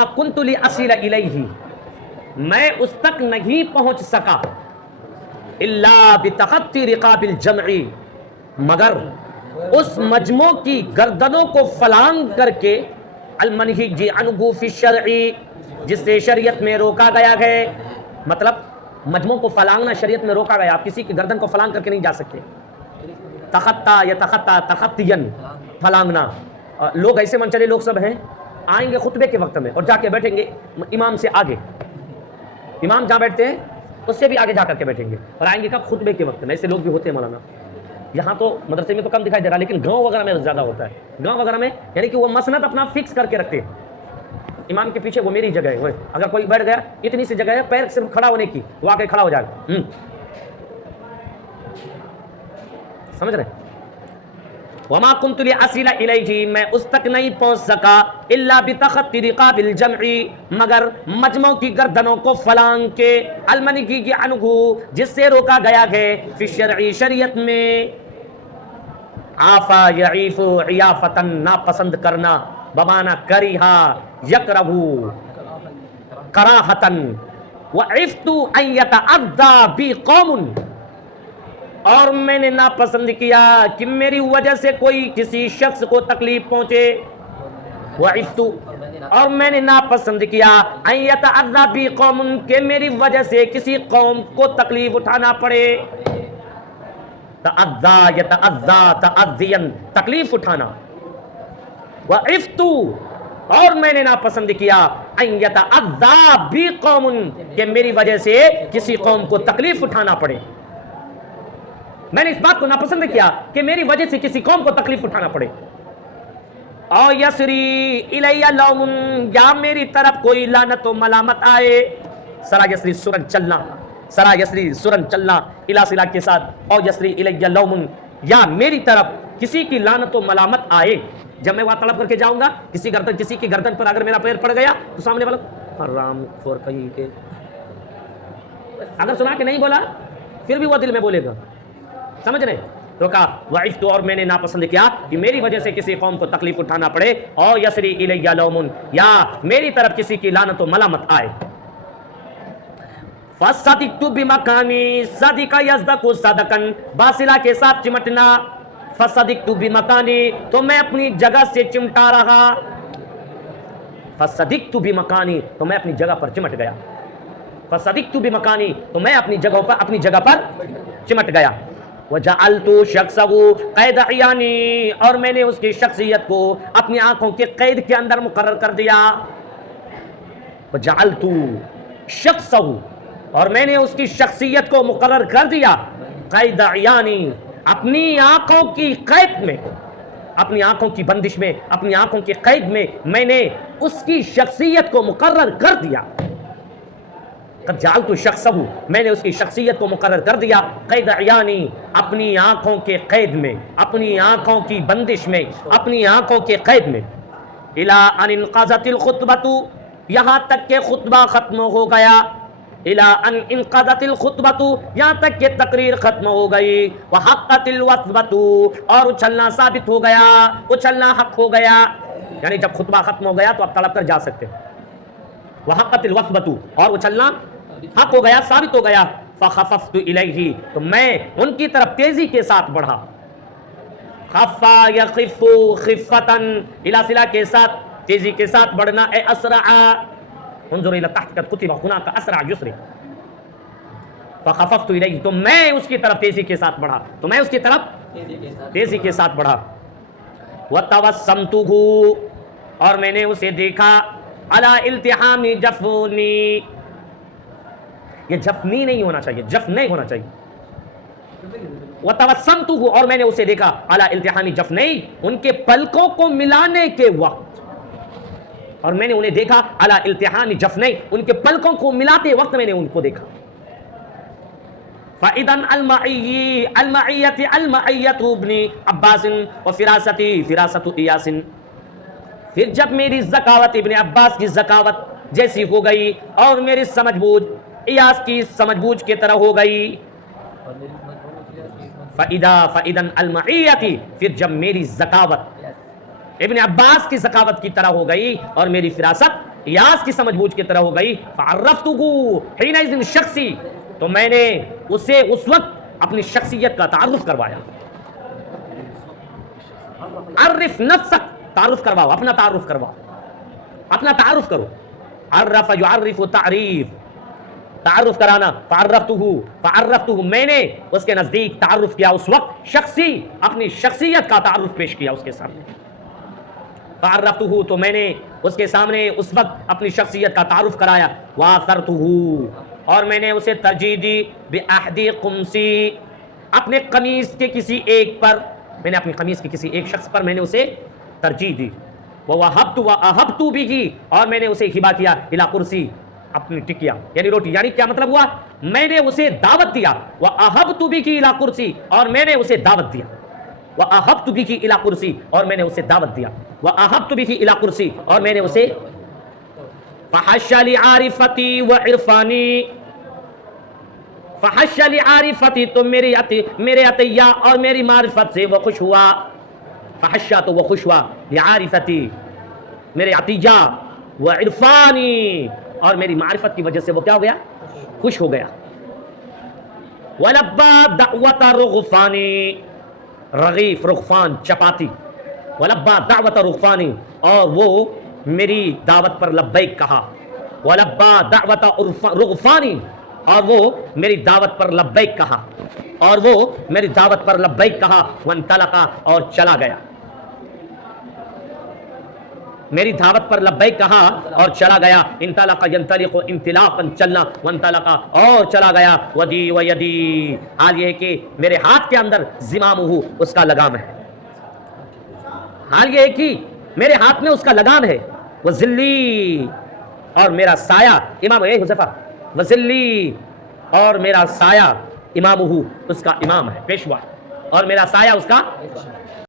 وما كنت لأصل الیہ، میں اس تک نہیں پہنچ سکا الا بتخطی رقاب الجمع، مگر اس مجموع کی گردنوں کو فلانگ کر کے، المنہی عنہ فی الشرع، جس سے شریعت میں روکا گیا ہے، مطلب مجموع کو فلانگنا شریعت میں روکا گیا، آپ کسی کی گردن کو فلانگ کر کے نہیں جا سکتے. تخطا یا تخطا تخطین، فلانگنا. لوگ ایسے منچلے لوگ سب ہیں، آئیں گے خطبے کے وقت میں اور جا کے بیٹھیں گے امام سے آگے، امام جہاں بیٹھتے ہیں اس سے بھی آگے جا کر کے بیٹھیں گے، اور آئیں گے کب؟ خطبے کے وقت میں. ایسے لوگ بھی ہوتے ہیں مولانا. یہاں تو مدرسے میں تو کم دکھائی دے رہا، لیکن گاؤں وغیرہ میں زیادہ ہوتا ہے. گاؤں وغیرہ میں یعنی کہ وہ مسند اپنا فکس کر کے رکھتے ہیں، امام کے پیچھے وہ میری جگہ ہے، اگر کوئی بیٹھ گیا اتنی سی جگہ ہے پیر صرف کھڑا ہونے کی، وہ آ کے کھڑا ہو جائے گا. سمجھ رہے؟ وما كنت لأصل الیہ، میں اس تک نہیں پہنچ سکا الا بتخطی رقاب الجمع، مگر مجموع کی گردنوں کو فلانگ کے، المنہی عنہ، جس سے روکا گیا ہے، فی الشرع، شریعت میں. عافا یعیف عیافتن، ناپسند کرنا، بمانا کریہا یکرہ کراہتن. وعفت ان یتعذی بی قوم، اور میں نے ناپسند کیا کہ میری وجہ سے کوئی کسی شخص کو تکلیف پہنچے. وعفت، اور میں نے ناپسند کیا ان یتعذی بی قوم، کہ میری وجہ سے کسی قوم کو تکلیف اٹھانا پڑے. تعذی یتعذی تعذیا، تکلیف اٹھانا. وعفت، اور میں نے ناپسند کیا ان یتعذی بی قوم، کہ میری وجہ سے کسی قوم کو تکلیف اٹھانا پڑے. میں نے اس بات کو ناپسند کیا کہ میری وجہ سے کسی قوم کو تکلیف اٹھانا پڑے. او یسری الی لوم، یا میری طرف کوئی لعنت و ملامت آئے. سرا یسری سرن چلنا، سرا یسری سرن چلنا الی صلہ کے ساتھ، او یسری الی لوم، یا میری طرف کسی کی لعنت و ملامت آئے. جب میں وہاں طلب کر کے جاؤں گا، کسی کی گردن پر اگر میرا پیر پڑ گیا تو سامنے والا حرام خور کہیں کے، اگر سنا کہ نہیں بولا پھر بھی وہ دل میں بولے گا. سمجھ رہے؟ تو کہا وعفت، اور میں نے ناپسند کیا کہ میری وجہ سے کسی قوم کو تکلیف اٹھانا پڑے. او یسری الی لوم، یا میری طرف کسی کی لعنت و ملامت آئے. فصدقت بمکانی، صدق یصدق صدقا، باصلہ کے ساتھ چمٹنا. فصدقت بمکانی، تو میں اپنی جگہ سے چمٹا رہا. فصدقت بمکانی، تو میں اپنی جگہ پر چمٹ گیا. فصدقت بمکانی، تو میں اپنی جگہ پر چمٹ گیا. وجعلت شخصه قید عیانی، اور میں نے اس کی شخصیت کو اپنی آنکھوں کے قید کے اندر مقرر کر دیا. وجعلت شخصه، اور میں نے اس کی شخصیت کو مقرر کر دیا. قید عیانی، اپنی آنکھوں کی قید میں، اپنی آنکھوں کی بندش میں، اپنی آنکھوں کی قید میں نے اس کی شخصیت کو مقرر کر دیا. قد جعلت شخصہ، میں نے اس کی شخصیت کو مقرر کر دیا. قید عیانی، اپنی آنکھوں کے قید میں، اپنی آنکھوں کی بندش میں، اپنی آنکھوں کے قید میں. الی ان انقضت الخطبۃ، یہاں تک کہ خطبہ ختم ہو گیا. الی ان انقضت الخطبۃ، یہاں تک کہ تقریر ختم ہو گئی. وحقت الوثبۃ، اور اچھلنا ثابت ہو گیا، اچھلنا حق ہو گیا. یعنی جب خطبہ ختم ہو گیا تو آپ طلب کر جا سکتے ہیں. وحقت الوثبۃ، اور اچھلنا حق ہو گیا، ثابت ہو گیا. فخففت الیہ، تو میں ان کی طرف تیزی کے ساتھ بڑھا. خفا یخف خفتن، الی صلہ کے ساتھ تیزی کے ساتھ بڑھنا. اے اسرع، انظر الی تحت قد کتب هناك اسرع یسر. فخففت الیہ، تو میں اس کی طرف تیزی کے ساتھ بڑھا، تو میں اس کی طرف تیزی کے ساتھ بڑھا. وتوسمته، اور میں نے اسے دیکھا. علی التحام جفنی، یہ جفنی نہیں ہونا چاہیے، جفن نہیں ہونا چاہیے. وتوسمته، اور میں نے اسے دیکھا. علی التحام جفنی، ان کے پلکوں کو ملانے کے وقت، اور میں نے انہیں دیکھا. علی التحام جفنی، ان کے پلکوں کو ملاتے وقت میں نے ان کو دیکھا. فَإِذَنْ الْمَعِيَّةِ الْمَعِيَّةُ ابْنِ عَبَّاسٍ وَفِرَاسَتِي فِرَاسَةُ إِيَاسٍ، پھر جب میری ذکاوت ابن عباس کی ذکاوت جیسی ہو گئی اور میری سمجھ بوجھ ایاس کی سمجھ بوجھ کی طرح ہو گئی. فَإِذَنْ الْمَعِيَّةِ، پھر جب میری ذکاوت ابن عباس کی ذکاوت کی طرح ہو گئی اور میری فراست یاس کی سمجھ بوجھ کی طرح ہو گئی. فعرفتہ حینئذ شخصی، تو میں نے اسے اس وقت اپنی شخصیت کا تعارف کروایا. عرف نفسک، تعارف کرواؤ، اپنا تعارف کرواؤ، اپنا تعارف کرو. عرف یعرف تعریف، تعارف کرانا. فعرفتہ، میں نے اس کے نزدیک تعارف کیا اس وقت شخصی، اپنی شخصیت کا تعارف پیش کیا اس کے سامنے. فعرفتہ، تو میں نے اس کے سامنے اس وقت اپنی شخصیت کا تعارف کرایا. واثرتہ، اور میں نے اسے ترجیح دی. باحد قمصی، اپنے قمیص کے کسی ایک پر، میں نے اپنی قمیص کے کسی ایک شخص پر میں نے اسے ترجیح دی. وَوَهَبْتُ بِهِ، اور میں نے اسے ہبا کیا. اِلَى کرسی، اپنی ٹکیا یعنی روٹی. یعنی کیا مطلب ہوا؟ میں نے اسے دعوت دیا. وَأَهَبْتُ بِهِ إِلَى کرسی، اور میں نے اسے دعوت دیا. وَأَهَبْتُ بِهِ إِلَى کرسی، اور میں نے اسے دعوت دیا. وَأَهَبْتُ بِهِ إِلَى کرسی، اور میں نے اسے. فَحَشَّ لِعَارِفَتِي وَعِرْفَانِي، فحش لعارفتی، تو میرے عطیہ اور میری معرفت سے وہ خوش ہوا. فحشا، تو وہ خوش ہوا. لعارفتی، میرے عطیہ، وعرفانی، اور میری معرفت کی وجہ سے وہ کیا ہو گیا؟ خوش ہو گیا. ولبا دعوت رغفانی، رغیف رغفان چپاتی. ولبا دعوت رغفانی، اور وہ میری دعوت پر لبیک کہا. ولبا دعوت رغفانی، اور وہ میری دعوت پر لبیک کہا، اور وہ میری دعوت پر لبیک کہا. وانطلقا، اور چلا گیا. میری دعوت پر لبیک کہا اور چلا گیا. انطلق ینطلق انطلاقا، چلنا. وانطلقا، اور چلا گیا. ودی ویدی، حال یہ ہے کہ میرے ہاتھ کے اندر زمامہ، اس کا لگام ہے. حال یہ ہے کہ میرے ہاتھ میں اس کا لگام ہے. وذلی، اور میرا سایہ. امام حذیفہ، وذلی، اور میرا سایہ. امامہ، اس کا امام ہے، پیشوا، اور میرا سایہ اس کا